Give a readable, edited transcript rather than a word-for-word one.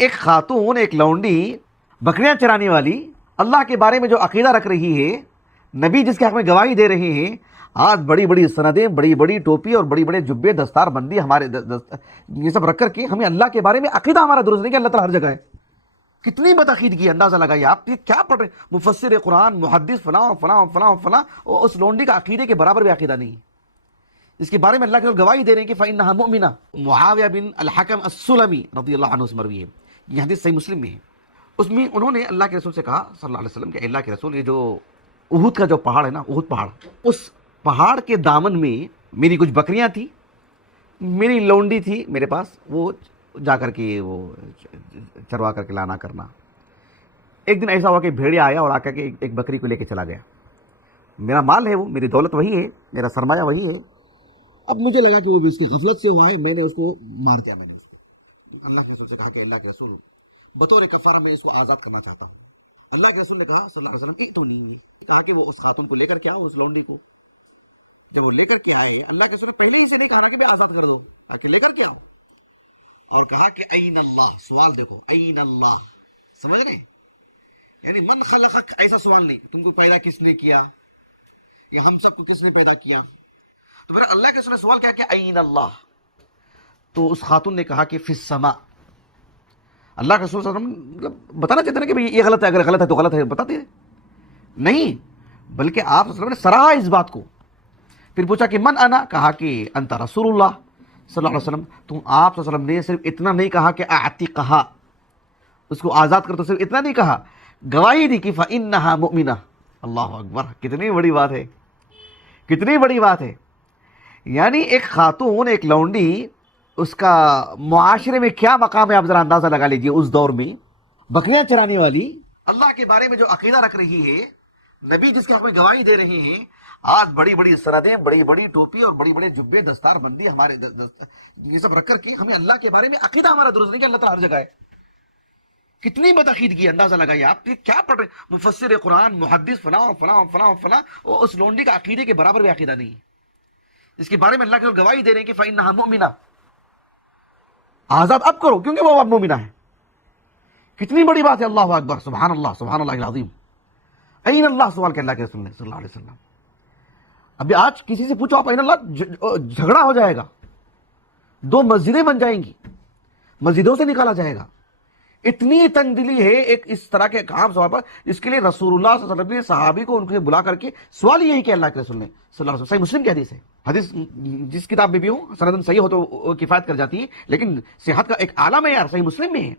ایک خاتون، ایک لونڈی بکریاں چرانے والی اللہ کے بارے میں جو عقیدہ رکھ رہی ہے، نبی جس کے حق میں گواہی دے رہے ہیں، آج بڑی بڑی سندیں، بڑی بڑی ٹوپی اور بڑی بڑے جبے، دستار بندی ہمارے یہ سب رکھ کر کے ہمیں اللہ کے بارے میں عقیدہ ہمارا درست نہیں کہ اللہ تعالیٰ ہر جگہ ہے. کتنی بدعقیدگی ہے، اندازہ لگائیے آپ یہ کیا پڑھ رہے ہیں. مفسر قرآن، محدث، فلاں فلاں فلاں فلاں، اور اس لونڈی کا عقیدے کے برابر بھی عقیدہ نہیں ہے. اس کے بارے میں اللہ کے گواہی دے رہے ہیں کہ فَإِنَّهَا مُؤْمِنَةٌ. معاویہ بن الحکم السلمی رضی اللہ عنہ سے مروی ہے، یہ حدیث صحیح مسلم میں ہے. اس میں انہوں نے اللہ کے رسول سے کہا صلی اللہ علیہ وسلم کہ اللہ کے رسول، یہ جو احد کا جو پہاڑ ہے نا، احد پہاڑ، اس پہاڑ کے دامن میں میری کچھ بکریاں تھی، میری لونڈی تھی میرے پاس، وہ جا کر کے وہ چروا کر کے لانا کرنا. ایک دن ایسا ہوا کہ بھیڑیا آیا اور آ کر کے ایک بکری کو لے کے چلا گیا. میرا مال ہے، وہ میری دولت وہی ہے، میرا سرمایہ وہی ہے. اب مجھے لگا کہ وہ بھی اس کی غفلت سے ہوا ہے، میں نے اس کو مار دیا. میں نے اس کو اللہ کے رسول سے کہا کہ اللہ کے رسول، بطور کفارہ میں اس کو آزاد کرنا چاہتا ہوں. اللہ کے رسول نے کہا صلی اللہ علیہ وسلم، ایک تو نہیں کہا کہ وہ اس خاتون کو لے کر کے آؤ، اس لونڈی کو. جب وہ لے کر کے آئے، اللہ کے رسول نے پہلے ہی سے نہیں کہا کہ میں آزاد کر دو، تاکہ لے کر کے آؤ. اور کہا کہ این اللہ، سوال دیکھو، این اللہ، سمجھ رہے ہیں؟ یعنی من خلقک، ایسا سوال نہیں تم کو پیدا کس نے کیا، یا ہم سب کو کس نے پیدا کیا. تو پھر اللہ کے رسول نے سوال کیا کہ این اللہ. تو اس خاتون نے کہا کہ فی السماء. اللہ کے رسول صلی اللہ علیہ وسلم مطلب بتانا چاہتے ہیں کہ یہ غلط ہے، اگر غلط ہے تو غلط ہے، بتاتے ہیں نہیں، بلکہ آپ صلی اللہ علیہ وسلم نے سراہا اس بات کو. پھر پوچھا کہ من انا، کہا کہ انت رسول اللہ صلی اللہ علیہ وسلم. تو آپ صلی اللہ علیہ وسلم نے صرف اتنا نہیں کہا کہ اعتقھا، اس کو آزاد کر، تو صرف اتنا نہیں کہا، گواہی دی کہ فإنها مؤمنہ. اللہ اکبر، کتنی بڑی بات ہے، کتنی بڑی بات ہے. یعنی ایک خاتون، ایک لونڈی، اس کا معاشرے میں کیا مقام ہے، آپ ذرا اندازہ لگا لیجئے. اس دور میں بکریاں چرانے والی اللہ کے بارے میں جو عقیدہ رکھ رہی ہے، نبی جس کے حق میں گواہی دے رہے ہیں، آج بڑی بڑی سندیں، بڑی بڑی ٹوپی اور بڑی بڑے جبے، دستار بندی ہمارے یہ سب رکھ کر کے ہمیں اللہ کے بارے میں عقیدہ ہمارا درست نہیں کہ اللہ تعالیٰ ہر جگہ ہے. کتنی بدعقیدگی ہے، اندازہ لگائیے آپ یہ کیا پڑھ رہے ہیں. مفسر قرآن، محدث، فلاں فلاں فلاں فلاں، اور اس لونڈی کا عقیدے کے برابر بھی عقیدہ نہیں ہے. اس کے بارے میں اللہ کے گواہی دے رہے ہیں کہ فإنها مؤمنہ، آزاد اب کرو کیونکہ وہ اب مومنہ ہے. کتنی بڑی بات ہے. اللہ اکبر، سبحان اللہ، سبحان اللہ العظیم. این اللہ، سوال کیا اللہ کے رسول نے صلی اللہ علیہ وسلم. ابھی آج کسی سے پوچھو آپ این اللہ، جھگڑا ہو جائے گا، دو مسجدیں بن جائیں گی، مسجدوں سے نکالا جائے گا. اتنی تنگ دلی ہے ایک اس طرح کے کام سوال پر. اس کے لیے رسول اللہ صلی اللہ علیہ وسلم نے صحابی کو ان کو بلا کر کے سوال یہی کہ اللہ کے رسول نے صلی اللہ علیہ وسلم، صحیح مسلم کی حدیث ہے. حدیث جس کتاب میں بھی ہو، سندن صحیح ہو تو کفایت کر جاتی ہے، لیکن صحت کا ایک اعلیٰ معیار صحیح مسلم میں ہے.